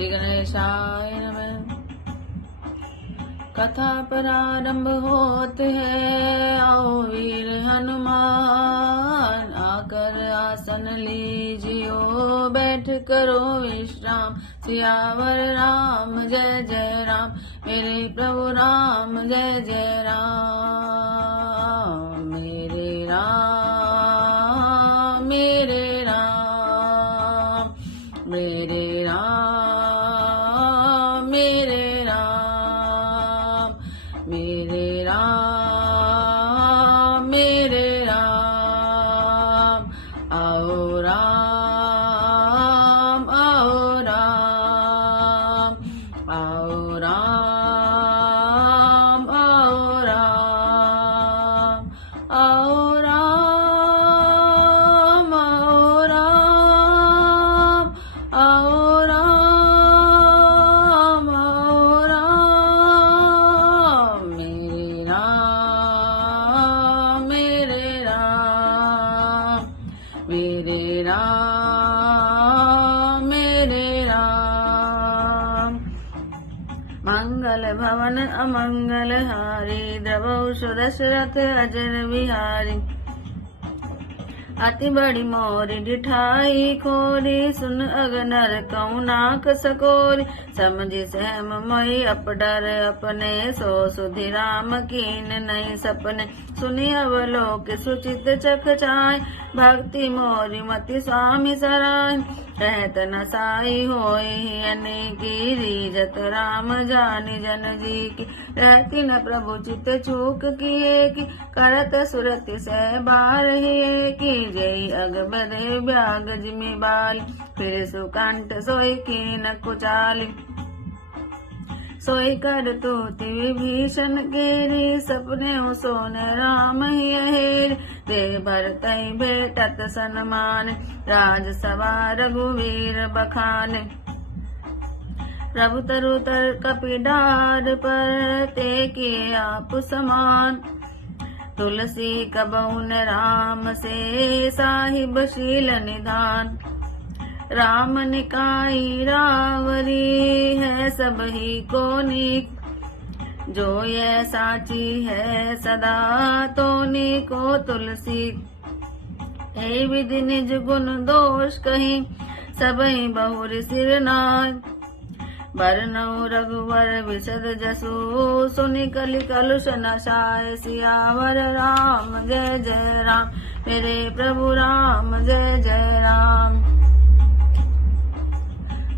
श्री गणेशाय नमः। कथा प्रारंभ होत है, आओ वीर हनुमान, आकर आसन लीजियो, बैठ करो विश्राम। सियावर राम जय जय राम, मेरे प्रभु राम जय जय राम। मेरे राम मेरे राम, मेरे राम मेरे राम, मेरे राम मेरे राम। आओ राम आओ राम, आओ राम आओ राम, आओ राम आओ राम, आओ राम आओ राम। मेरे राम मेरे राम, मेरे राम मेरे राम। मंगल भवन अमंगल हारी, द्रवौ सुदशरथ अजर बिहारी। अति बड़ी मोरी डिठाई खोरी, सुन अगनर कऊ नाक सकोरी। समझी सहम मोहि अपडर अपने, सो सुधि राम कीन नहीं सपने। सुनि अवलोक सुचित चख चाय, भक्ति मोरी मति स्वामी सराय। रहत न साई होई अनेकी, रीजत राम जानि जन जी की। रहती न प्रभु चित चूक किए की, करत सुरति सह बार की। जय अग बदे ब्याग जिमि बाली, फिर सुकंठ सोई कीन कुचाली। सोई कर तूति विभीषण केरी, सपने सोने राम ही अहेर। दे भरतई भेटत सन्मान, राजसभा रघुवीर बखाने। प्रभु तरु तर कपिडार पर, ते किए आप समान। तुलसी कबहुन राम से, साहिब शील निधान। राम निकाई रावरी, है सब ही को नीक। जो ये साची है सदा, तो नीको तुलसी। हे विधि निज गुण दोष कहीं, सबहि बहुर सिर नाय। बरनऊ रघुवर विशद जसु, सुनि कलि कलुष नशाय। सियावर राम जय जय राम, मेरे प्रभु राम जय जय राम।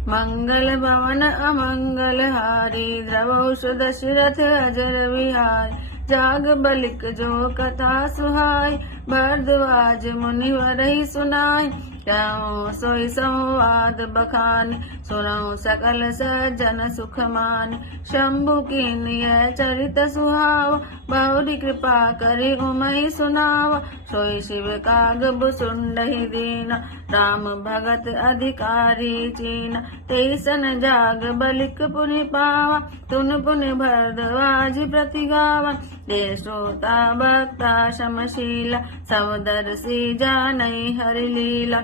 मंगल भवन अमंगल हारी, द्रवौ सुदशरथ अजर बिहारी। जाग बलिक जो कथा सुहाई, भरद्वाज मुनि वरहि सुनाई। कहूँ सोई संवाद बखान, सुनऊँ सकल सज्जन सुख मान। शंभु कीन यह चरित सुहाव, बहुरी कृपा करि उमहि सुनाव। सोई शिव काग बुसुंडहि दीना, राम भगत अधिकारी चीना। तेसन जाग बलिक पुनि पावा, तुन पुनि भरद्वाज प्रति गावा। दे श्रोता भक्ता शमशीला, सब दर्शी जानई हरि लीला।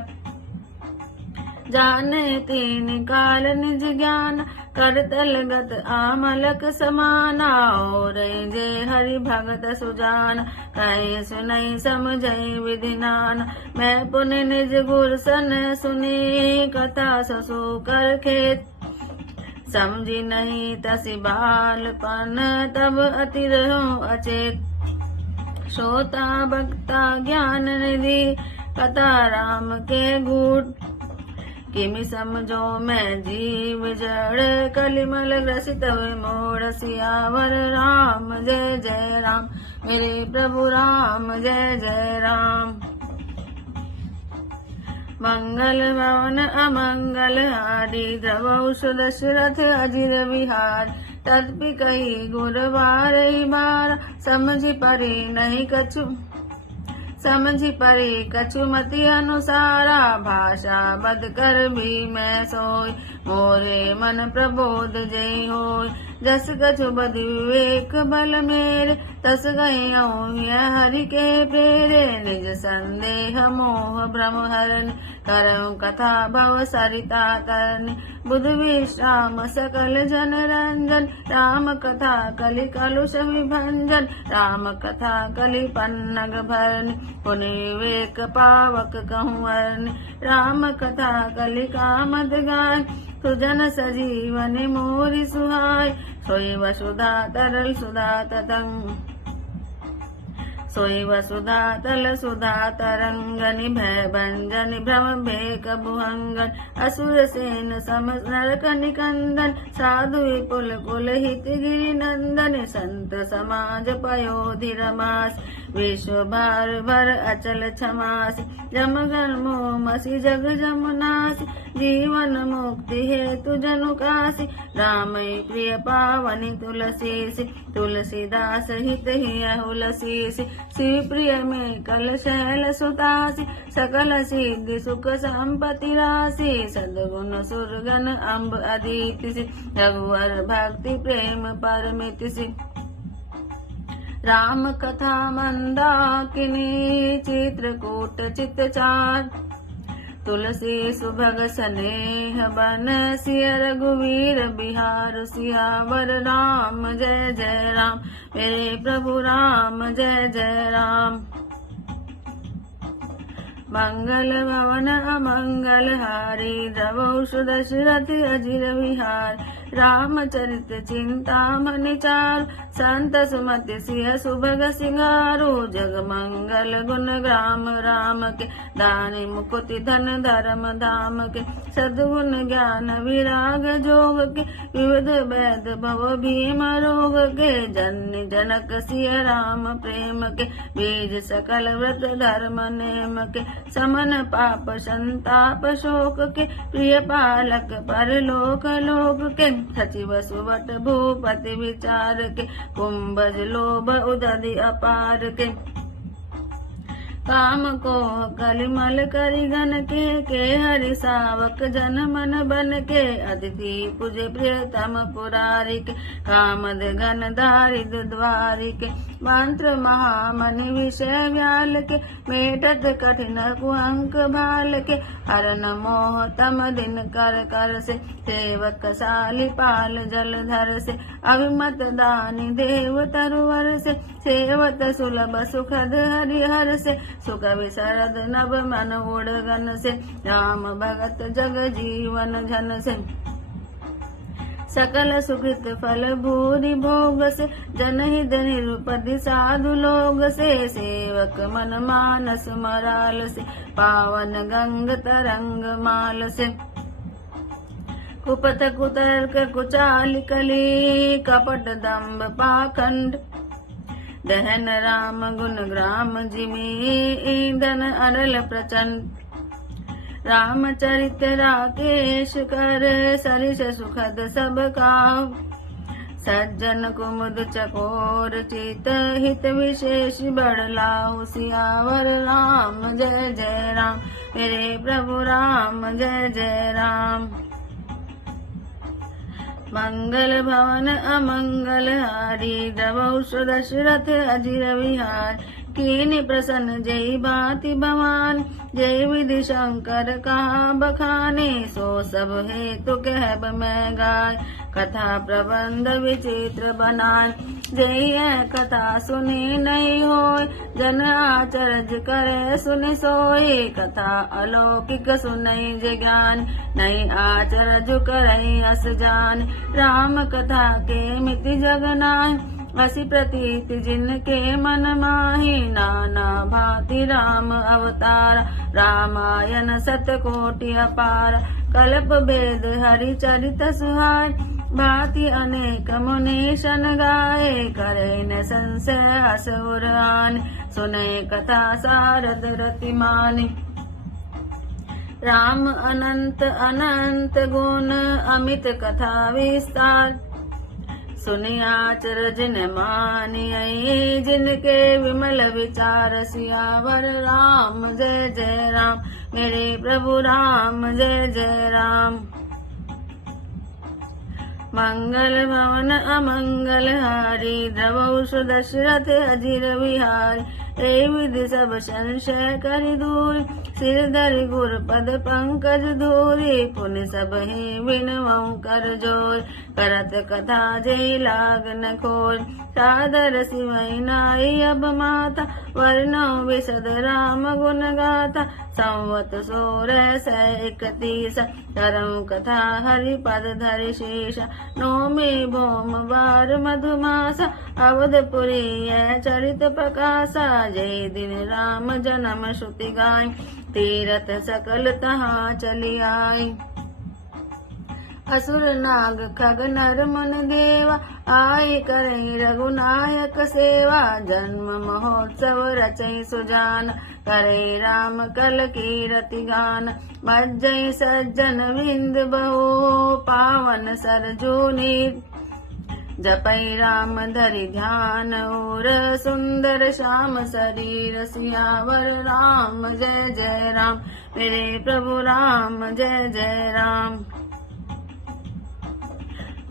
जाने तीन काल निज ज्ञान, करतल गत आमलक समाना। और जे हरि भगत सुजान, कहे सुनई समझई विधि नाना। मैं पुनि निज गुर सन सुनी, कथा ससु कर खेत। समझी नहीं तसि बालपन, तब अति रहूं अचेत। श्रोता भक्ता ज्ञान निधि, कथा राम के गूढ़। किमि समझो मैं जीव जड़, कलिमल ग्रसित मोड़। सियावर राम जय जय राम, मेरे प्रभु राम जय जय राम। मंगल भवन अमंगल हारी, द्रवौ सुदशरथ अजिर बिहारी। तदपि कही गुर बारहि बार, समझि परि नहीं कछु। समझि परि कछु मति अनुसारा, भाषा बद कर भी मैं सोई। मोरे मन प्रबोध जय होय, जस कछु बद विवेक बल मेरे। तस गई हरि के प्रेरे, निज संदेह मोह भ्रम हरन। करऊं कथा भव सरिता तरनि, बुध विश्राम सकल जन रंजन, राम कथा कलि कलुष विभंजन, राम कथा कलि पन्नग भरनि, पुनि विवेक पावक कहूँ अरनि, राम कथा कलि कामद गाय, सुजन सजीवन मोरि सुहाय, सोई वसुधा तरल सुधा ततंग, सोई वसुधा तल सुधा तरंगनि, भय भंजनि भ्रम भेक भुहंगन, असुर सेन सम नरक निकंदन, साधु विपुल कुल हित गिरि नंदन, संत समाज पयोधि रमास, विश्व भार भर अचल क्षमास, जमगन मोमसी जग जमुनासि, जीवन मुक्ति हेतु जनुकासि, रामय प्रिय पावनि तुलसीसि, तुलसीदास हित हियहुलसीसि, शिव प्रिय में कल शैल सुतासि, सकल सिद्धि सुख संपत्ति राशि, सद्गुण सुरगन अम्ब अदिति, रघुवर भक्ति प्रेम परमिति, राम कथा मंदाकिनी, चित्रकूट चित्तचार, तुलसी सुभग स्नेह बन, सिय रघुवीर बिहार सियावर, राम जय जय राम, मेरे प्रभु राम जय जय राम। मंगल भवन अमंगल हारी, द्रवौषध दशरथ अजिर विहार, रामचरित चिंतामणि चारु, संत सुमति सिय सुभग सिंगारो, जग मंगल गुण ग्राम राम के, दानि मुकुति धन धर्म धाम के, सद्गुण ज्ञान विराग जोग के, विविध वैद भव भीम रोग के, जन्य जनक सिय राम प्रेम के, बीज सकल व्रत धर्म नेम के, समन पाप संताप शोक के, प्रिय पालक परलोक लोक के, सचिव सुवट भूपति विचार के, कुंभज लोभ उदधि अपार के, काम को कलिमल करिगन के हरि सावक जन मन बन के, अतिथि पूजे प्रियतम पुरारी के, कामद घन दारिद द्वारी के, मंत्र महामणि विषय व्याल के, मेटत कठिन कुअंक भाल के, हरन मोह तम दिन कर कर से, सेवक साली पाल जलधर से, अभिमत दानी देव तरुवर से, सेवत सुलभ सुखद हरिहर से, सुख विशरद नभ मन उड़गन से, राम भगत जग जीवन झन से, सकल सुकृत फल भूरि भोग से, जनहित निरुपधि साधु लोग से, सेवक मन मानस मराल से, पावन गंग तरंग माल से, कुपथ कुतर्क कुचाल कली, कपट दम्भ पाखंड, दहन राम गुण ग्राम जिमी, ईंधन अरल प्रचंड, रामचरित राकेश कर, सरिस सुखद सब काहु, सज्जन कुमुद चकोर चित, हित विशेष बड़ लाहु, सियावर राम जय जय राम, मेरे प्रभु राम जय जय राम। मंगल भवन अमंगल हारी, द्रवौषध दशरथ अजिर विहार, कीनि प्रसन्न जय भांति भवान, जय विधि शंकर कहा बखाने, सो सब हेतु कहब मैं गाय, कथा प्रबंध विचित्र बनाए, जय कथा सुनी नहीं होय, जन आचरज करे सुनि सोई, कथा अलौकिक सुनई जे ज्ञान, नहीं आचरज करई अस जान, राम कथा के मिति जगनाय, असी प्रतीत जिनके मन माही, नाना भांति राम अवतार, रामायण सतकोटि अपार, कल्प भेद हरि चरित सुहाय, भांति अनेक मुनीशन गाये, करे न संशय हस उर आन, सुने कथा सारद रतिमानि, राम अनंत अनंत गुण, अमित कथा विस्तार, सुनि आचरज न मानियई, जिनके विमल विचार, सियावर राम जय जय राम, मेरे प्रभु राम जय जय राम। मंगल भवन अमंगल हारी, द्रवौषध दशरथ अजिर विहार, ए विधि सब संशय करि दूर, सिर धरि गुर पद पंकज धूरी, पुनि सब ही विनवऊँ कर जोर, करत कथा जय लागन खोर, सादर सिमई नाई अब माता, वर्णो विशद राम गुण गाथा, संवत 1631 करऊँ कथा हरि पद धरि शीश, नौमी भौम बार मधुमासा, अवधपुरी यह चरित प्रकाशा, जय दिन राम जन्म श्रुति गाय, तीरथ सकल तहाँ चली आई, असुर नाग खग नर मन देवा, आय करहि रघुनायक सेवा, जन्म महोत्सव रचै सुजान, करे राम कल कीरति गान, मज्जै सज्जन विंद बहु, पावन सरजूनि जपै राम धरि ध्यान, और सुंदर श्याम शरीर, सियावर राम जय जय राम, मेरे प्रभु राम जय जय राम।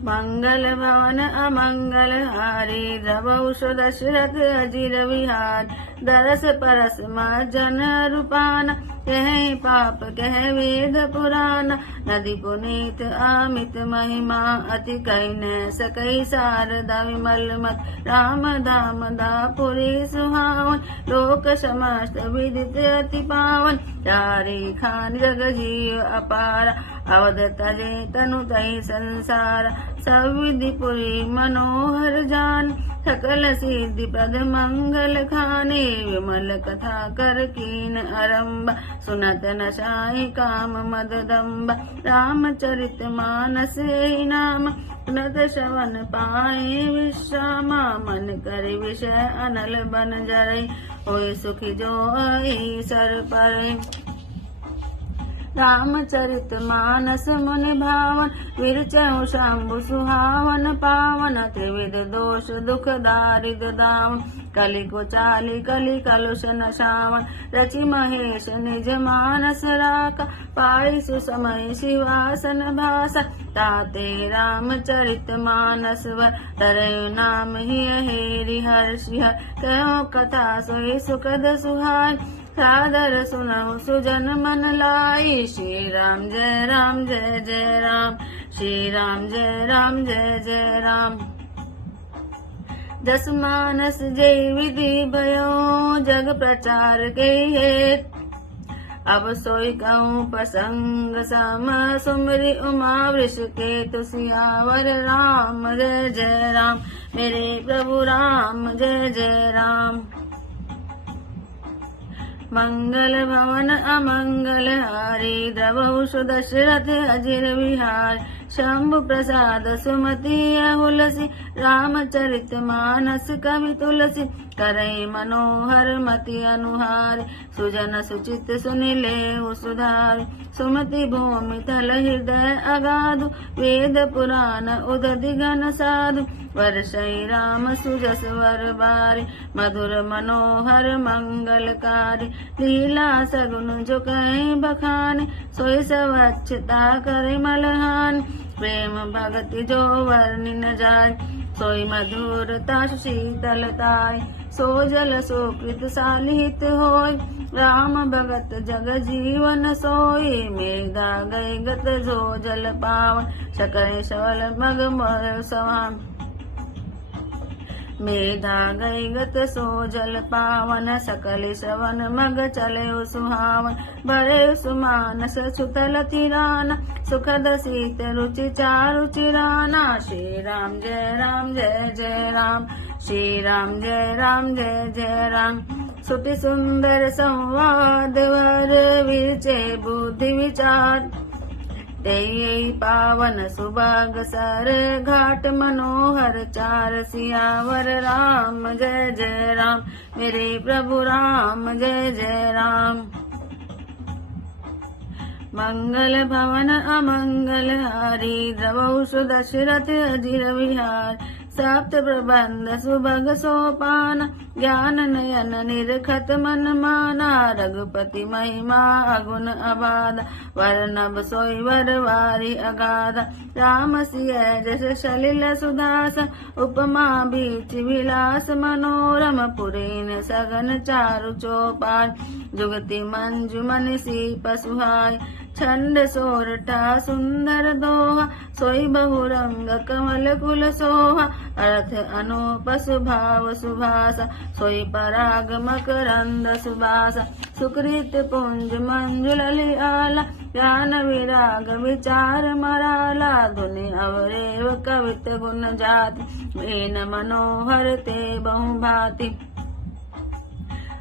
मंगल भवन अमंगल हारी, द्रवौष दशरथ अजिर विहार, दरस परस जन रूपान, कह पाप कह वेद पुराण, नदी पुनीत आमित महिमा, अति कहि न सकई शारदा विमल मत, राम धाम दापुरी सुहावन, लोक समस्त विदित अति पावन, चारि खान जग जीव अपार, अवध तजे तनु तहि संसार, सब विधि पुरी मनोहर जान, सकल सिद्धि पद मंगल खाने, विमल कथा कर कीन आरंभ, सुनत न शाहि काम मद दम्ब, रामचरित मानस नाम, सुनत श्रवण पाए विश्रामा, मन कर विषय अनल बन जरै, होय सुखी जो ईसर पर, रामचरित मानस मुनि भावन, विरचहु शंभु सुहावन पावन, त्रिविध दोष दुख दारिद दावन, कलि कुचाली कलि कलुष नशावन, रचि महेश निज मानस राका, पाई सुसमय शिवासन भासा, ताते रामचरित मानस वर, तरयु नाम ही हेरि हर्षि हर, कहो कथा सोई सुखद सुहाय, सादर सुनहु सुजन मन लाई, श्री राम जय राम जय जय राम, श्री राम जय राम जय जय राम, जस मानस जय विधि भयो, जग प्रचार के हेत, अब सोई कहूँ प्रसंग सम, सुमरि उमा वृष केतु, सियावर राम जय जय राम, मेरे प्रभु राम जय जय राम। मंगल भवन अमंगल हारी, द्रवौष दशरथ अजिर विहार, शंभु प्रसाद सुमति अहुलसी, रामचरित मानस कवि तुलसी, करई मनोहर मति अनुहार, सुजन सुचित सुनिले सुधार, सुमति भूमि तल हृदय अगाधु, वेद पुराण उदधि घन साधु, वर्षै राम सुजस वर बारि, मधुर मनोहर मंगलकारी, लीला सगुन जो कहीं बखाने, सोई सवच्छता करे मलहान, प्रेम भगति जो वर्णि न जाय, सोई मधुरता शीतलताय, सो जल सुकृत सालित होय, राम भगत जग जीवन सोई, मेधा गई गत जो जल पावन, सकल सवल मग मर सवान, मेधा गई गत सो जल पावन, सकल सवन मग चले सुहावन, भरे सुमानस सुतल तिराना, सुखद शीत रुचि चारु चिराना, श्री राम जय जय राम, श्री राम जय जय राम, सुति सुंदर संवाद वर, विरचे बुद्धि विचार, तेई पावन सुभाग सर, घाट मनोहर चार, सियावर राम जय जय राम, मेरे प्रभु राम जय जय राम। मंगल भवन अमंगल हारी, द्रवौष दशरथ अजिर विहार, सप्त प्रबंध सुभग सोपान, ज्ञान नयन निरखत मन माना, रघुपति महिमा अगुण अबाध, वर्णव सोई वर वारी अगाध, राम सिय जस सलिल सुदास, उपमा बीच विलास मनोरम, पुरीन सगन चारु चौपाल, जुगति मंजुमन सी पसुहाय, छंद सोरठा सुंदर दोहा, सोई बहुरंग कमल कुल सोहा, अर्थ अनूप सुभाव सुभासा, सोई पराग मकरंद सुबासा, सुकृत पुंज मंजुललि आला, ज्ञान विराग विचार मराला, धुनि अवरेव कवित गुण जाति, मीन मनोहर ते बहु भांति,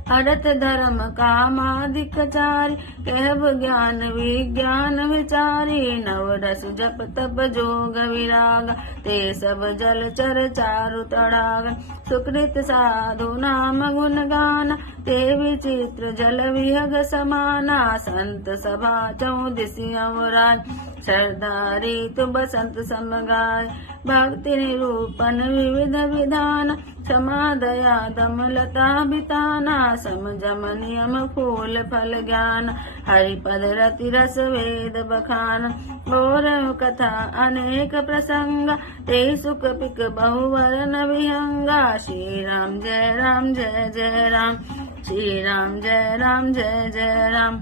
अर्थ धर्म कामादिक चारि, कहब ज्ञान विज्ञान विचारी, नव रस जप तप जोग विराग, ते सब जल चर चारु तड़ाग, सुकृत साधु नाम गुण गाना, ते विचित्र जल विहग समाना, संत सभा चौदिसी अवराज, श्रद्धा ऋतु बसंत समगाय, भक्ति निरूपण विविध विधान, समादया दमलता बिताना, समजम नियम फूल फल ज्ञान, हरिपद रति रस वेद बखान, और कथा अनेक प्रसंग, ते सुख पिक बहुवरन विहंगा, श्री राम जय राम जय जय राम, श्री राम जय राम जय जय राम,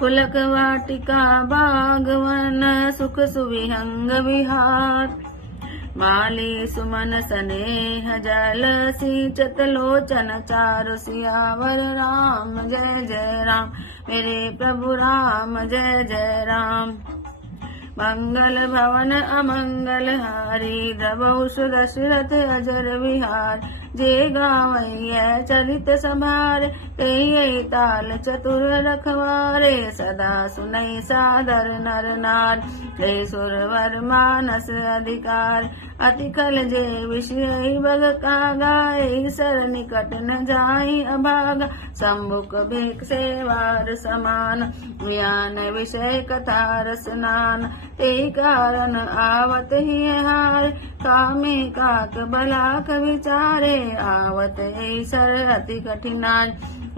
पुलक वाटिका बागवन, सुख सुविहंग विहार, माली सुमन स्नेह जल सिंचत लोचन चारु सियावर, राम जय जय राम, मेरे प्रभु राम जय जय राम, मंगल भवन अमंगल हारी, द्रवहुष दशरथ अजर विहार, जे गावैया चरित संभारे, ते ताल चतुर रखवारे, सदा सुनई सादर नर नार, हे सुरवर मानस अधिकार, अति कल जे विषय बग कागा, सर निकट न जाई अभागा, सम्मुख भेक सेवार समान, ज्ञान विषय कथा रसनान, ते कारण आवत ही हार, कामे काक बलाक विचारे, आवत सर अति कठिनाय,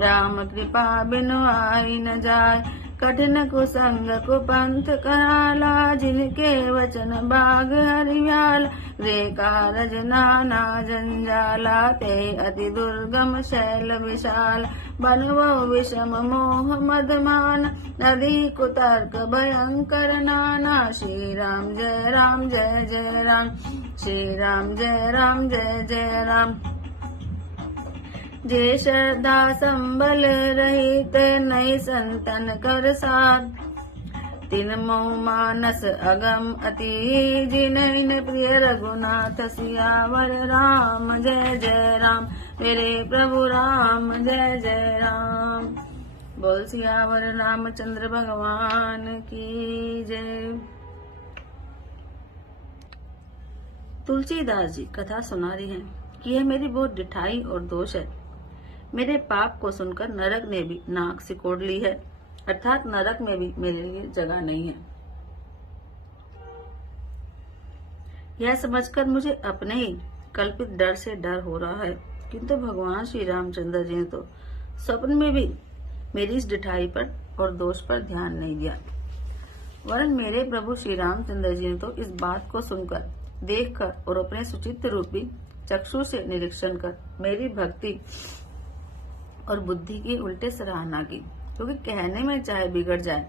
राम कृपा बिनु आई न जाय, कठिन कुसंग कुपंथ कराला, जिनके वचन बाग हरियाल, रे कारज नाना जंजाला, ते अति दुर्गम शैल विशाल, बनवो विषम मोह मदमान, नदी कुतर्क भयंकर नाना, श्री राम जय जय राम, श्री राम जय जय राम, जे श्रद्धा संबल रहित नई संतन कर साथ, तिन मोह मानस अगम अति, जिनैन प्रिय रघुनाथ सियावर, राम जय जय राम, मेरे प्रभु राम जय जय राम, बोल सियावर रामचंद्र भगवान की जय। तुलसीदास जी कथा सुना रही हैं कि यह मेरी बहुत डिठाई और दोष है, मेरे पाप को सुनकर नरक ने भी नाक सिकोड़ ली है, अर्थात नरक में भी मेरे लिए जगह नहीं है। यह समझकर मुझे अपने ही कल्पित डर से डर हो रहा है, किंतु भगवान श्री रामचंद्र जी ने तो स्वप्न में भी मेरी इस डिठाई पर और दोष पर ध्यान नहीं दिया, वरन मेरे प्रभु श्री रामचंद्र जी ने तो इस बात को सुनकर, देखकर और अपने सुचित्र रूपी चक्षु से निरीक्षण कर मेरी भक्ति और बुद्धि की उल्टे सराहना की, क्योंकि कहने में चाहे बिगड़ जाए,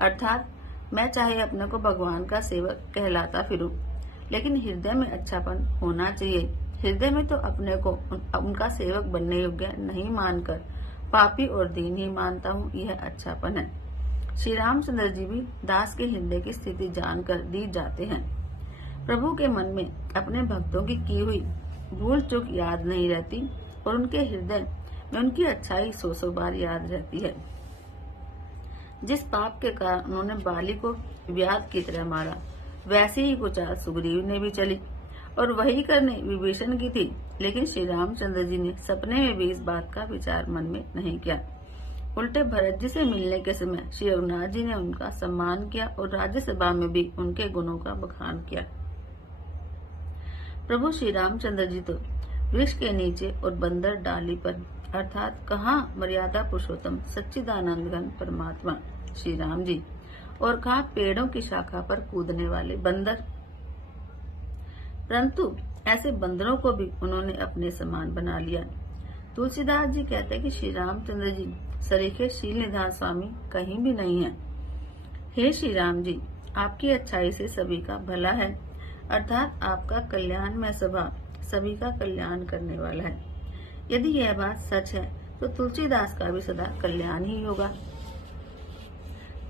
अर्थात मैं चाहे अपने को भगवान का सेवक कहलाता फिरूं, लेकिन हृदय में अच्छापन होना चाहिए। हृदय में तो अपने को उनका सेवक बनने योग्य नहीं मानकर पापी और दीन ही मानता हूँ, यह अच्छापन है। श्री रामचंद्र जी भी दास के हृदय की स्थिति जानकर रीझ जाते हैं। प्रभु के मन में अपने भक्तों की हुई भूल चूक याद नहीं रहती और उनके हृदय में उनकी अच्छाई सौ बार याद रहती है। जिस पाप के कारण उन्होंने बाली को व्याध की तरह मारा, वैसे ही कुछ आज सुग्रीव ने भी चली और वही करने विभीषण की थी, लेकिन श्री रामचंद्र जी ने सपने में भी इस बात का विचार मन में नहीं किया। उल्टे भरत जी से मिलने के समय श्री रघुनाथ जी ने उनका सम्मान किया और राज्यसभा में भी उनके गुणों का बखान किया। प्रभु श्री रामचंद्र जी तो वृक्ष के नीचे और बंदर डाली पर, अर्थात कहाँ मर्यादा पुरुषोत्तम सच्चिदानंद घन परमात्मा श्री राम जी, और कहाँ पेड़ों की शाखा पर कूदने वाले बंदर। परंतु ऐसे बंदरों को भी उन्होंने अपने समान बना लिया। तुलसीदास जी कहते हैं कि श्री रामचंद्र जी सरीखे शील निधान स्वामी कहीं भी नहीं है। हे श्री राम जी, आपकी अच्छाई से सभी का भला है, अर्थात आपका कल्याण में स्वभाव सभी का कल्याण करने वाला है। यदि यह बात सच है तो तुलसीदास का भी सदा कल्याण ही होगा।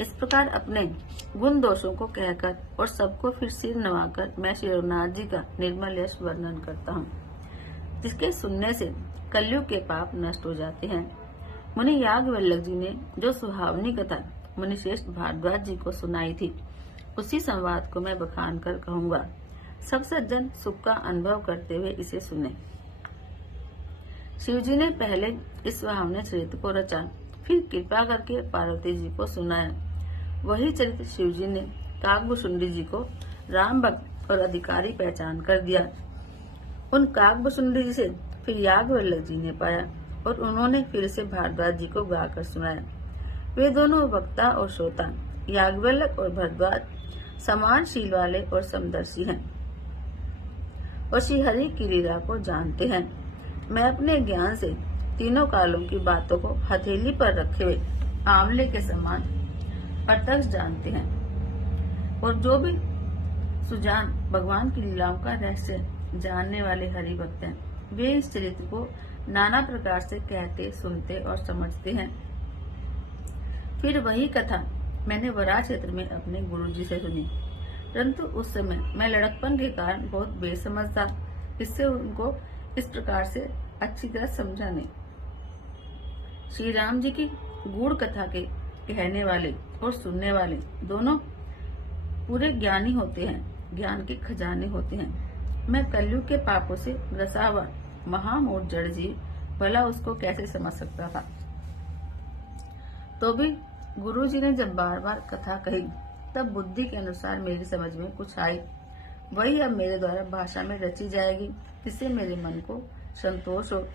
इस प्रकार अपने गुण दोषों को कहकर और सबको फिर सिर नवाकर मैं श्री रघुनाथ जी का निर्मल यश वर्णन करता हूँ, जिसके सुनने से कलयुग के पाप नष्ट हो जाते हैं। मुनि याज्ञवल्क्य जी ने जो सुहावनी कथा मुनिश्रेष्ठ भारद्वाज जी को सुनाई थी, उसी संवाद को मैं बखान कर कहूँगा। सब सज्जन सुख का अनुभव करते हुए इसे सुने। शिव जी ने पहले इस सुहावने चरित्र को रचा, फिर कृपा करके पार्वती जी को सुनाया। वही चरित्र शिव जी ने काकभुशुंडी जी को राम भक्त और अधिकारी पहचान कर दिया। उन काकभुशुंडी जी से फिर याज्ञवल्क्य जी ने पाया और उन्होंने फिर से भारद्वाज जी को गाकर सुनाया। वे दोनों वक्ता और श्रोता याज्ञवल्क्य और भारद्वाज समान शील वाले और समदर्शी हैं और श्री हरि की लीला को जानते हैं। मैं अपने ज्ञान से तीनों कालों की बातों को हथेली पर रखे हुए आंवले के समान प्रत्यक्ष जानते हैं, और जो भी सुजान भगवान की लीलाओं का रहस्य जानने वाले हरि भक्त हैं, वे इस चरित्र को नाना प्रकार से कहते, सुनते और समझते हैं। फिर वही कथा मैंने वराह क्षेत्र में अपने गुरुजी से सुनी, परंतु उस समय मैं लड़कपन के कारण बहुत बेसमझ था, इससे उनको इस प्रकार से अच्छी तरह समझा नहीं। श्री राम जी की गूढ़ कथा के कहने वाले और सुनने वाले दोनों पूरे ज्ञानी होते हैं, ज्ञान के खजाने होते हैं। मैं कलयुग के पापों से ग्रसा हुआ महामूढ़ जड़ जीव भला उसको कैसे समझ सकता था। तो भी गुरु जी ने जब बार बार कथा कही, तब बुद्धि के अनुसार मेरी समझ में कुछ आई, वही अब मेरे द्वारा भाषा में रची जाएगी, जिससे मेरे मन को संतोष हो।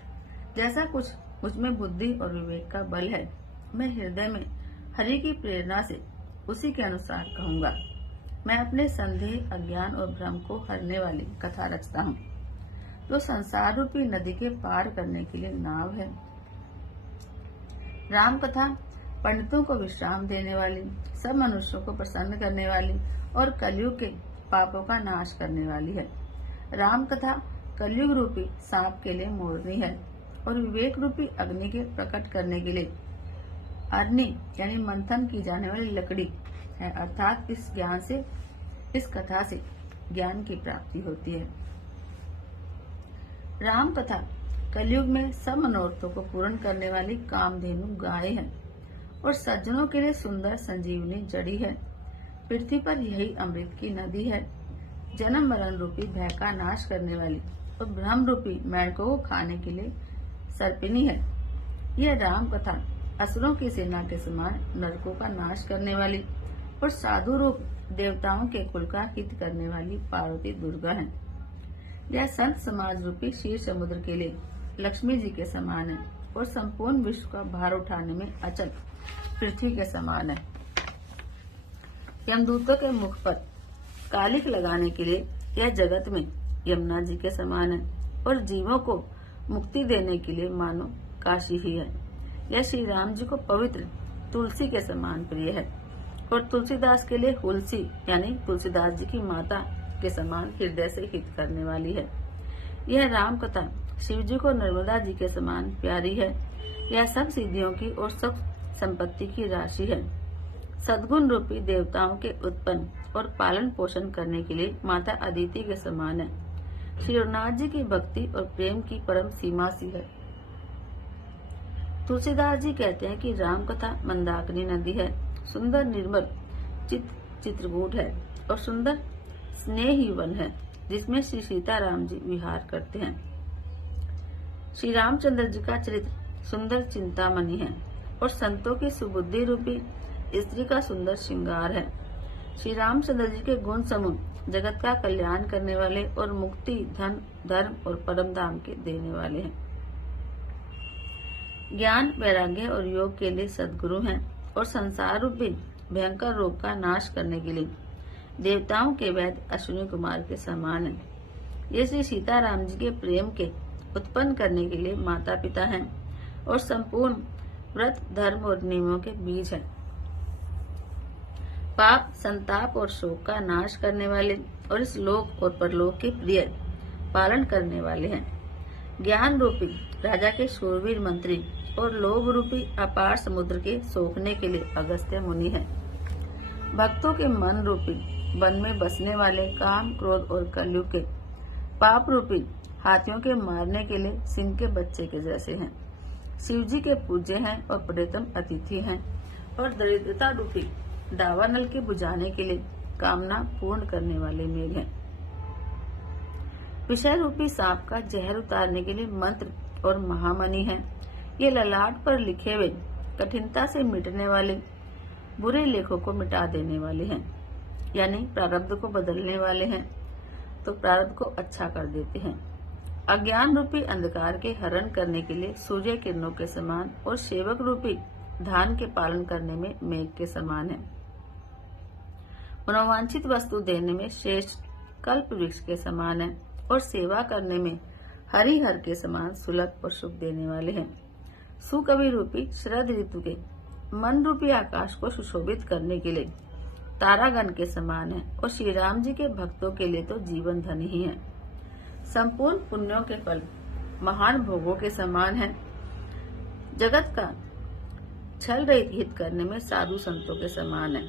जैसा कुछ मुझमें बुद्धि और विवेक का बल है, मैं हृदय में हरि की प्रेरणा से उसी के अनुसार कहूँगा। मैं अपने संदेह, अज्ञान और भ्रम को हरने वाली कथा रचता हूँ, जो संसार रूपी नदी के पार करने के लिए नाव है। राम कथा पंडितों को विश्राम देने वाली, सब मनुष्यों को प्रसन्न करने वाली और कलयुग के पापों का नाश करने वाली है। राम कथा कलयुग रूपी सांप के लिए मोरनी है और विवेक रूपी अग्नि के प्रकट करने के लिए अग्नि यानी मंथन की जाने वाली लकड़ी है, अर्थात इस कथा से ज्ञान की प्राप्ति होती है। राम कथा कलयुग में सब मनोरथों को पूर्ण करने वाली कामधेनु गाय है और सज्जनों के लिए सुंदर संजीवनी जड़ी है। पृथ्वी पर यही अमृत की नदी है, जन्म मरण रूपी भय का नाश करने वाली और ब्रह्म रूपी मेंढकों को खाने के लिए सर्पिनी है। यह राम कथा असुरों की सेना के समान नरकों का नाश करने वाली और साधु रूप देवताओं के कुल का हित करने वाली पार्वती दुर्गा है। यह संत समाज रूपी क्षीर समुद्र के लिए लक्ष्मी जी के समान है और संपूर्ण विश्व का भार उठाने में अचल पृथ्वी के समान है। यमदूतों के मुख पर कालिक लगाने के लिए यह जगत में यमुना जी के समान है और जीवों को मुक्ति देने के लिए मानो काशी ही है। यह श्री राम जी को पवित्र तुलसी के समान प्रिय है और तुलसीदास के लिए हुलसी यानी तुलसीदास जी की माता के समान हृदय से हित करने वाली है। यह राम कथा शिव जी को नर्मदा जी के समान प्यारी है। यह सब सिद्धियों की और सब संपत्ति की राशि है। सद्गुण रूपी देवताओं के उत्पन्न और पालन पोषण करने के लिए माता अदिति के समान है। श्री रघुनाथ जी की भक्ति और प्रेम की परम सीमा सी है। तुलसीदास जी कहते हैं कि राम कथा मंदाकिनी नदी है, सुंदर निर्मल चित्रकूट है और सुंदर स्नेही वन है, जिसमें श्री सीताराम जी विहार करते हैं। श्री रामचंद्र जी का चरित्र सुंदर चिंतामणि है और संतों की सुबुद्धि रूपी स्त्री का सुंदर श्रृंगार है। श्री रामचंद्र जी के गुण समूह जगत का कल्याण करने वाले और मुक्ति, धन, धर्म और परम धाम के देने वाले हैं। ज्ञान, वैराग्य और योग के लिए सद्गुरु हैं और संसार रूपी भयंकर रोग का नाश करने के लिए देवताओं के वैद्य अश्विनी कुमार के समान हैं। ये श्री सीताराम जी के प्रेम के उत्पन्न करने के लिए माता पिता हैं और संपूर्ण व्रत, धर्म और नियमों के बीज हैं। पाप, संताप और शोक का नाश करने वाले और इस लोक और परलोक के प्रिय पालन करने वाले हैं। ज्ञान रूपी राजा के शूरवीर मंत्री और लोभ रूपी अपार समुद्र के सोखने के लिए अगस्त्य मुनि हैं। भक्तों के मन रूपी वन में बसने वाले काम, क्रोध और कलयुग के पाप रूपी हाथियों के मारने के लिए सिंह के बच्चे के जैसे हैं। शिव जी के पूज्य हैं और प्रियतम अतिथि हैं और दरिद्रता रूपी दावानल के बुझाने के लिए कामना पूर्ण करने वाले मेघ हैं। विषय रूपी सांप का जहर उतारने के लिए मंत्र और महामणि हैं। ये ललाट पर लिखे हुए कठिनता से मिटने वाले बुरे लेखों को मिटा देने वाले हैं, यानी प्रारब्ध को बदलने वाले हैं तो प्रारब्ध को अच्छा कर देते हैं। अज्ञान रूपी अंधकार के हरण करने के लिए सूर्य किरणों के समान और सेवक रूपी धान के पालन करने में मेघ के समान है। मनोवांछित वस्तु देने में श्रेष्ठ कल्प वृक्ष के समान है और सेवा करने में हरिहर के समान सुलभ और सुख देने वाले हैं। सुकवि रूपी शरद ऋतु के मन रूपी आकाश को सुशोभित करने के लिए तारागण के समान है और श्री राम जी के भक्तों के लिए तो जीवन धन ही है। संपूर्ण पुण्यों के फल महान भोगों के समान है। जगत का छल रहित हित करने में साधु संतों के समान है।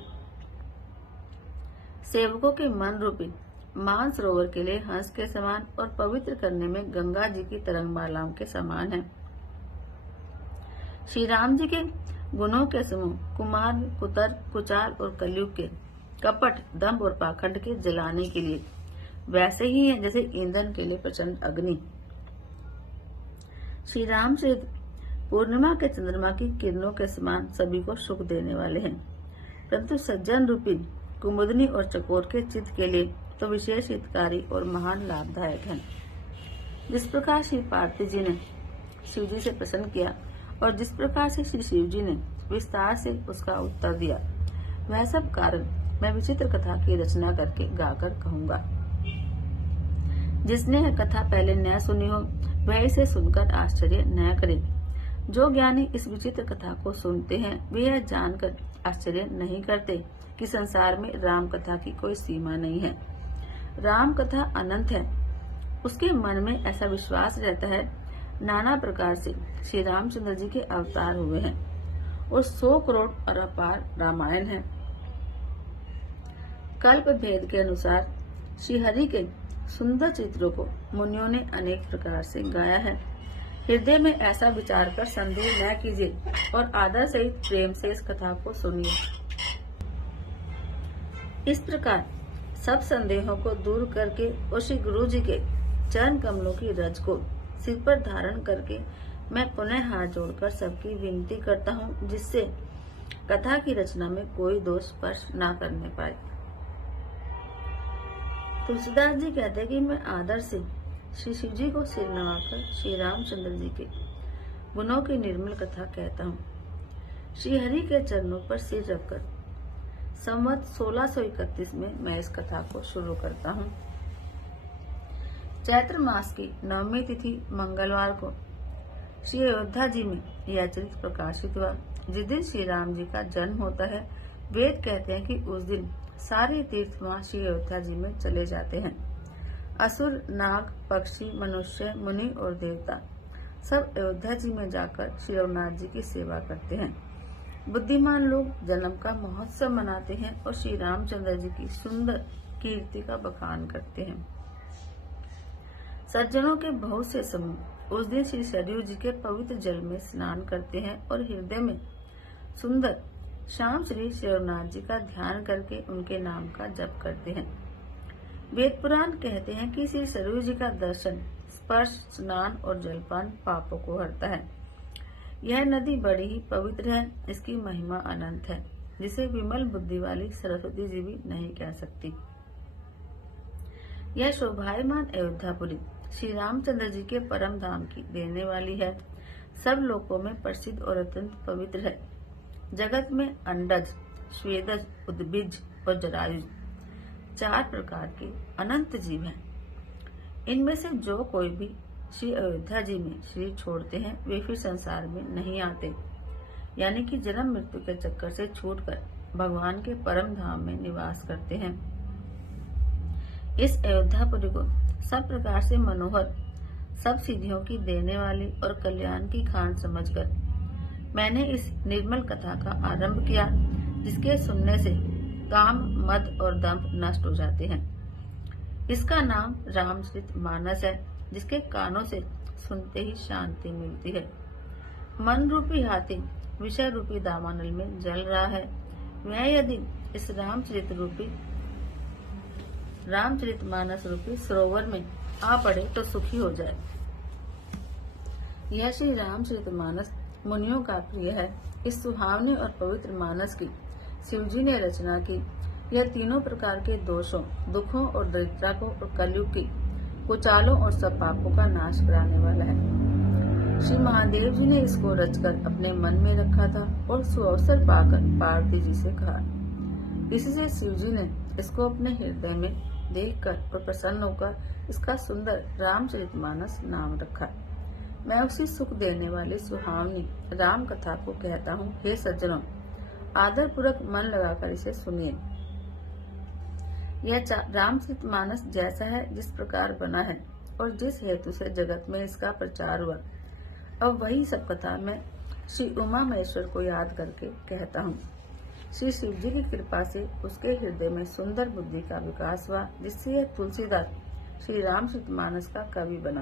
सेवकों के मन रूपी मान सरोवर के लिए हंस के समान और पवित्र करने में गंगा जी की तरंगमालाओं के समान है। श्री राम जी के गुणों के समूह कुमार, कुतर, कुचाल और कलयुग के कपट, दंभ और पाखंड के जलाने के लिए वैसे ही है जैसे ईंधन के लिए प्रचंड अग्नि। श्री राम श्री पूर्णिमा के चंद्रमा की किरणों के समान सभी को सुख देने वाले हैं, परंतु सज्जन रूपी कुमुदनी और चकोर के चित्त के लिए तो विशेष हितकारी और महान लाभदायक है। जिस प्रकार श्री पार्थिव जी ने शिव जी से प्रसन्न किया और जिस प्रकार से श्री शिव जी ने विस्तार से उसका उत्तर दिया, वह सब कारण मैं विचित्र कथा की रचना करके गाकर कहूँगा। जिसने यह कथा पहले न सुनी हो वह इसे सुनकर आश्चर्य न करे। जो ज्ञानी इस विचित्र कथा को सुनते हैं वे यह जानकर आश्चर्य नहीं करते कि संसार में राम कथा की कोई सीमा नहीं है। राम कथा अनंत है। उसके मन में ऐसा विश्वास रहता है नाना प्रकार से श्री रामचंद्र जी के अवतार हुए हैं और 100 करोड़ और अपार रामायण है। कल्प भेद के अनुसार श्री हरि के सुंदर चित्रों को मुनियों ने अनेक प्रकार से गाया है। हृदय में ऐसा विचार कर संदेह न कीजिए और आदर सहित प्रेम से इस कथा को सुनिए। इस प्रकार सब संदेहों को दूर करके और श्री गुरु जी के चरण कमलों की रज को सिर पर धारण करके मैं पुनः हाथ जोड़कर सबकी विनती करता हूँ, जिससे कथा की रचना में कोई दोष स्पर्श न करने पाए। तुलसीदास जी कहते हैं कि मैं आदर से श्री शिव जी को सिर नवाकर श्री रामचंद्र जी के गुणों की निर्मल कथा कहता हूँ। श्री हरि के चरणों पर सिर रखकर संवत 1631 में मैं इस कथा को शुरू करता हूँ। चैत्र मास की नवमी तिथि मंगलवार को श्री अयोध्या जी में यह चरित्र प्रकाशित हुआ। जिस दिन श्री राम जी का जन्म होता है, वेद कहते हैं कि उस दिन सारे तीर्थ वहाँ श्री अयोध्या जी में चले जाते हैं। असुर, नाग, पक्षी, मनुष्य, मुनि और देवता सब अयोध्या जी में जाकर श्री रघुनाथ जी की सेवा करते हैं। बुद्धिमान लोग जन्म का महोत्सव मनाते हैं और श्री रामचंद्र जी की सुंदर कीर्ति का बखान करते हैं। सज्जनों के बहुत से समूह उस दिन श्री सरयू जी के पवित्र जल में स्नान करते हैं और हृदय में सुंदर श्याम श्री रघुनाथ जी का ध्यान करके उनके नाम का जप करते हैं। वेद पुराण कहते हैं कि श्री सरयू जी का दर्शन, स्पर्श, स्नान और जलपान पापों को हरता है। यह नदी बड़ी ही पवित्र है, इसकी महिमा अनंत है, जिसे विमल बुद्धि वाली सरस्वती जी भी नहीं कह सकती। यह शोभायमान अयोध्यापुरी श्री रामचंद्र जी के परम धाम की देने वाली है। सब लोकों में प्रसिद्ध और अत्यंत पवित्र है। जगत में अंडज, स्वेदज, उद्भिज और जरायुज 4 प्रकार के अनंत जीव हैं। इनमें से जो कोई भी श्री अयोध्या जी में शरीर छोड़ते हैं वे फिर संसार में नहीं आते, यानी कि जन्म मृत्यु के चक्कर से छूटकर भगवान के परम धाम में निवास करते हैं। इस अयोध्यापुरी को सब प्रकार से मनोहर, सब सिद्धियों की देने वाली और कल्याण की खान समझकर मैंने इस निर्मल कथा का आरंभ किया, जिसके सुनने से काम, मद और दंभ नष्ट हो जाते हैं। इसका नाम रामचरित मानस है, जिसके कानों से सुनते ही शांति मिलती है। मन रूपी हाथी विषय रूपी दावानल में जल रहा है, वह यदि इस रामचरित मानस रूपी सरोवर में आ पड़े तो सुखी हो जाए। यह श्री रामचरित मानस मुनियों का प्रिय है। इस सुहावने और पवित्र मानस की शिवजी ने रचना की। यह तीनों प्रकार के दोषों, दुखों और दरिद्रता को और कलयुग की कुचालों और सब पापों का नाश कराने वाला है। श्री महादेव जी ने इसको रचकर अपने मन में रखा था और सुअवसर पाकर पार्वती जी से कहा। इससे शिवजी ने इसको अपने हृदय में देखकर और प्रसन्न होकर इसका सुंदर रामचरितमानस नाम रखा। मैं उसी सुख देने वाली सुहावनी राम कथा को कहता हूँ। हे सज्जनों, आदर पूर्वक मन लगाकर इसे सुनिए। यह रामचरितमानस जैसा है जिस प्रकार बना है और जिस हेतु से जगत में इसका प्रचार हुआ, अब वही सब कथा मैं श्री उमा महेश्वर को याद करके कहता हूँ। श्री शिव जी की कृपा से उसके हृदय में सुंदर बुद्धि का विकास हुआ, जिससे यह तुलसीदास श्री रामचरितमानस का कवि बना।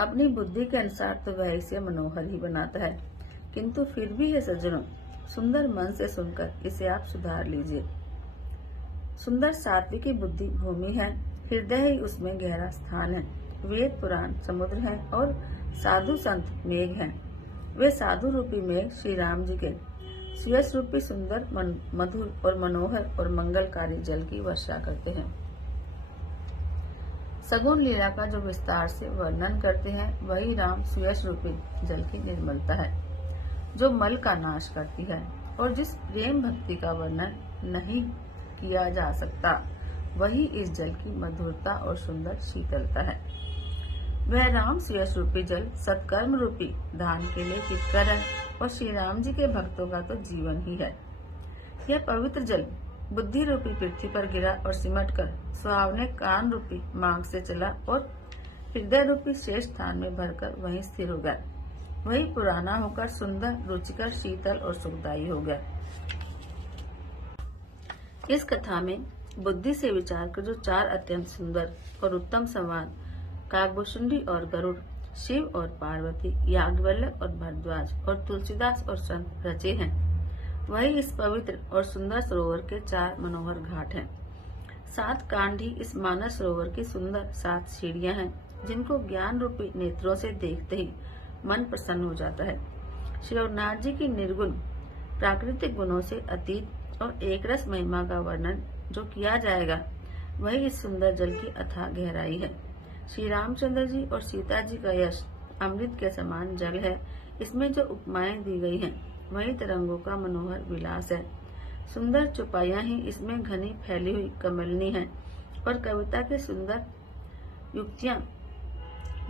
अपनी बुद्धि के अनुसार तो वह इसे मनोहर ही बनाता है, किंतु फिर भी ये सज्जनों, सुंदर मन से सुनकर इसे आप सुधार लीजिए। सुंदर सात्विकी बुद्धि भूमि है, हृदय ही उसमें गहरा स्थान है। वेद पुराण समुद्र है और साधु संत मेघ हैं। वे साधु रूपी मेघ श्री राम जी के सुयश रूपी सुंदर, मधुर और मनोहर और मंगलकारी जल की वर्षा करते हैं। सगुण लीला का जो विस्तार से वर्णन करते हैं, वही राम सुयश रूपी जल की निर्मलता है, जो मल का नाश करती है। और जिस प्रेम भक्ति का वर्णन नहीं किया जा सकता, वही इस जल की मधुरता और सुंदर शीतलता है। वह राम सुयश रूपी जल सत्कर्म रूपी दान के लिए हितकर है और श्री राम जी के भक्तों का तो जीवन ही है। यह पवित्र जल बुद्धि रूपी पृथ्वी पर गिरा और सिमटकर सुहावने कान रूपी मार्ग से चला और हृदय रूपी श्रेष्ठ स्थान में भरकर वहीं स्थिर हो गया। वही पुराना होकर सुंदर, रुचिकर, शीतल और सुखदायी हो गया। इस कथा में बुद्धि से विचार कर जो 4 अत्यंत सुंदर और उत्तम संवाद काकभूषुंडी और गरुड़, शिव और पार्वती, याज्ञवल्क्य और भरद्वाज और तुलसीदास और संत रचे हैं, वही इस पवित्र और सुंदर सरोवर के 4 मनोहर घाट हैं। 7 कांड ही इस मानस सरोवर की सुंदर 7 सीढ़ियां हैं, जिनको ज्ञान रूपी नेत्रों से देखते ही मन प्रसन्न हो जाता है। श्री रघुनाथ जी की निर्गुण प्राकृतिक गुणों से अतीत और एक रस महिमा का वर्णन जो किया जाएगा, वही इस सुंदर जल की अथाह गहराई है। श्री रामचंद्र जी और सीता जी का यश अमृत के समान जल है। इसमें जो उपमाएं दी गई हैं, वही तरंगों का मनोहर विलास है। सुंदर चौपाइयां ही इसमें घनी फैली हुई कमलनी है और कविता के सुंदर युक्तियां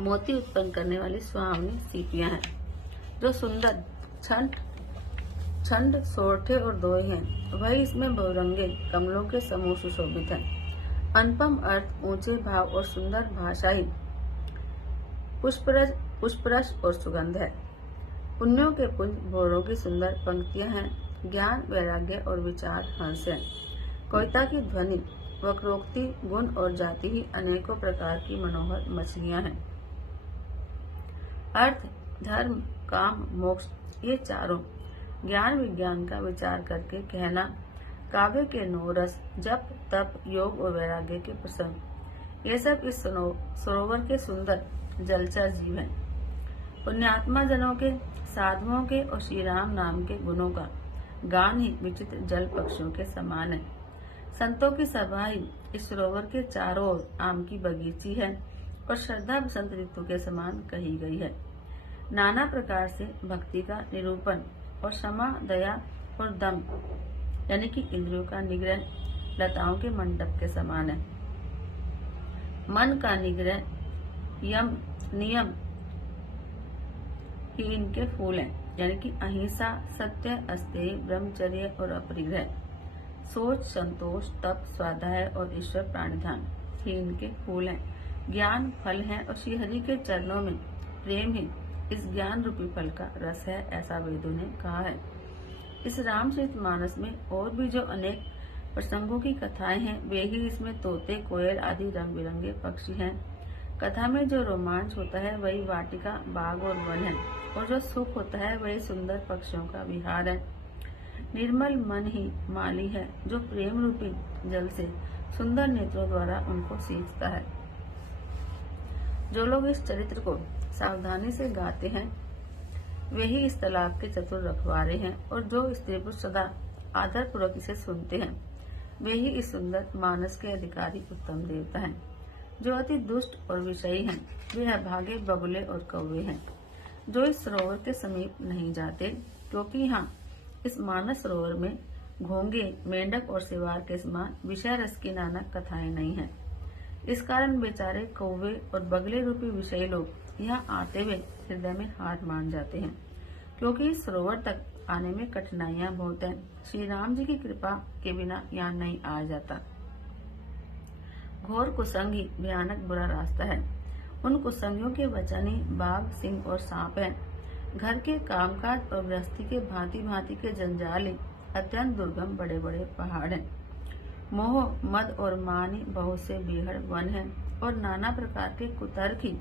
मोती उत्पन्न करने वाली सुहावनी सीपियां हैं, जो सुंदर छंद, सोरठे और दोहे हैं। वही इसमें बहुरंगे कमलों के समूह सुशोभित हैं। अनुपम अर्थ, ऊंचे भाव और सुंदर भाषा ही पुष्परस और सुगंध है। पुण्यों के पुंज भोरों की सुंदर पंक्तियां हैं। ज्ञान, वैराग्य और विचार हंस है। कविता की ध्वनि, वक्रोक्ति, गुण और जाति ही अनेकों प्रकार की मनोहर मछलियां हैं। अर्थ, धर्म, काम, मोक्ष, ये चारों ज्ञान विज्ञान का विचार करके कहना। काव्य के 9 रस, जप, तप, योग और वैराग्य के प्रसंग, ये सब इस सरोवर के सुंदर जलचर जीव हैं। पुण्यात्मा जनों के, साधुओं के और श्री राम नाम के गुणों का गान ही विचित्र जल पक्षियों के समान है। संतों की सभा ही इस सरोवर के चारों ओर आम की बगीची है और श्रद्धा बसंत ऋतु के समान कही गई है। नाना प्रकार से भक्ति का निरूपण और क्षमा, दया और दम यानी कि इंद्रियों का निग्रह लताओं के मंडप के समान है। मन का निग्रह, यम, नियम ही इनके फूल हैं, यानी कि अहिंसा, सत्य, अस्तेय, ब्रह्मचर्य और अपरिग्रह, सोच, संतोष, तप, स्वाध्याय और ईश्वर प्राणिधान ही इनके फूल हैं। ज्ञान फल है और श्री हरि के चरणों में प्रेम ही इस ज्ञान रूपी फल का रस है, ऐसा वेदों ने कहा है। इस रामचरितमानस में और भी जो अनेक प्रसंगों की कथाएं हैं, वे ही इसमें तोते, कोयल आदि रंग बिरंगे पक्षी हैं। कथा में जो रोमांच होता है वही वाटिका, बाग और वन है, और जो सुख होता है वही सुंदर पक्षियों का विहार है। निर्मल मन ही माली है, जो प्रेम रूपी जल से सुंदर नेत्रों द्वारा उनको सींचता है। जो लोग इस चरित्र को सावधानी से गाते हैं वे ही इस तालाब के चतुर रखवारे हैं, और जो स्त्री पुरुष सदा आदर पूर्वक इसे सुनते हैं वे ही इस सुंदर मानस के अधिकारी उत्तम देवता हैं। जो अति दुष्ट और विषयी हैं वे अभागे बगुले और कौवे हैं, जो इस सरोवर के समीप नहीं जाते, क्योंकि यहाँ इस मानस सरोवर में घोंगे, मेंढक और सिवार के समान विषय रस की नाना कथाएं नहीं हैं। इस कारण बेचारे कौवे और बगले रूपी विषयी लोग यहाँ आते हुए हृदय में हार मान जाते हैं, क्योंकि इस सरोवर तक आने में कठिनाइयां बहुत हैं। श्री राम जी की कृपा के बिना यहाँ नहीं आ जाता। घोर कुसंग ही भयानक बुरा रास्ता है। उन कुसंगियों के वचन ही बाघ, सिंह और सांप हैं। घर के कामकाज और गृहस्थी के भांति भांति के जंजाल ही अत्यंत दुर्गम बड़े बड़े पहाड़ हैं। मोह, मद और मान ही बहुत से बीहड़ वन हैं, और नाना प्रकार के कुतर्क ही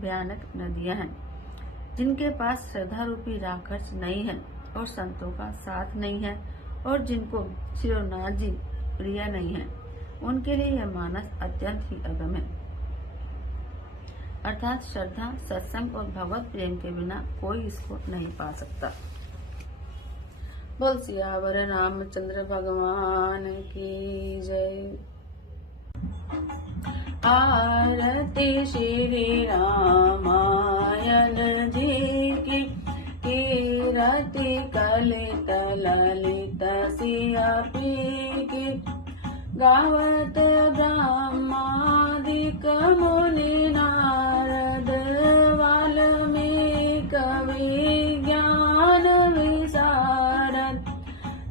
भयानक नदियां हैं। जिनके पास श्रद्धा रूपी राखच नहीं है और संतों का साथ नहीं है, और जिनको शिरोनाथ जी प्रिय नहीं है, उनके लिए यह मानस अत्यंत ही अगम है। अर्थात श्रद्धा, सत्संग और भगवत प्रेम के बिना कोई इसको नहीं पा सकता। बोल सियावर रामचंद्र भगवान की जय। आरती श्री रामायण जी की, कीरति कलित ललित सिया पी की, गावत ब्रह्मादिक मुनि नारद, वाल्मीकि विज्ञान विशारद,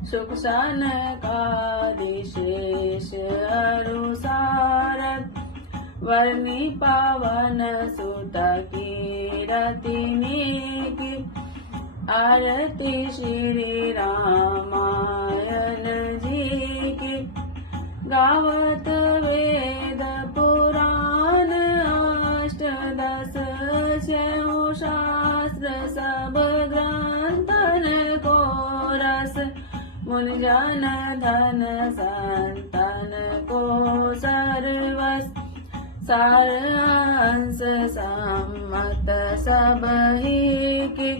सुख सनकादि शेष अरु सारद, वर्णि पावन सुत कीरति की, आरती श्री रामायण जी की, गावत वेद पुराण अष्टदश स्यों शास्त्र, सब ग्रंथन को रस, मुनि जन धन संतन को सर्वस, सार अंश सम्मत सब ही की,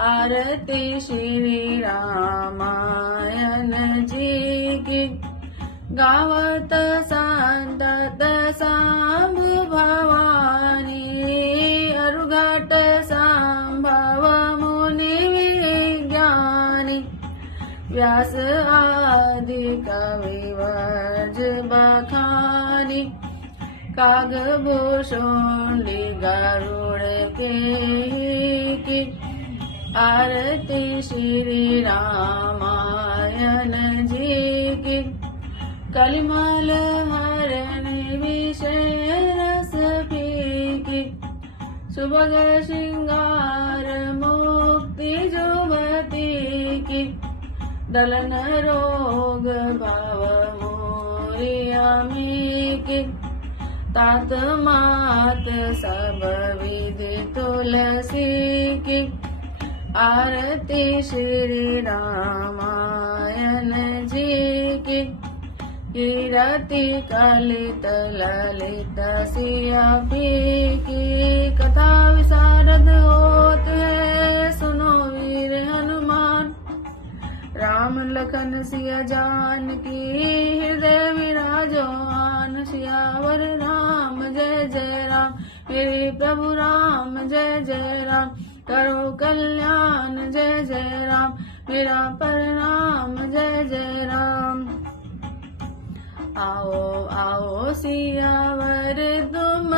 आरती श्री रामायण जी की, गावत संतत सांब भवानी, अरुघट संभव मुनि विज्ञानी, व्यास आदि कविवर्ज बखानी, कागभूषुंडी गरुड़ के की, आरती श्री रामायण जी की, कलिमल हरण विषय रस पीकी, सुभग श्रृंगार मुक्ति जुबती की, दलन रोग भव मोरियमी की, तात मात सब विधि तुलसी की, आरती श्री रामायण जी की, कीरति कलित ललित सिया पी की, कथा विशारद होत है सुनो वीर हनुमान, राम लखन सिया जान की हृदय विराजो आन सियावर राम जय जय राम मेरे प्रभु राम जय जय राम करो कल्याण जय जय राम मेरा प्रणाम जय जय राम आओ आओ सियावर तुम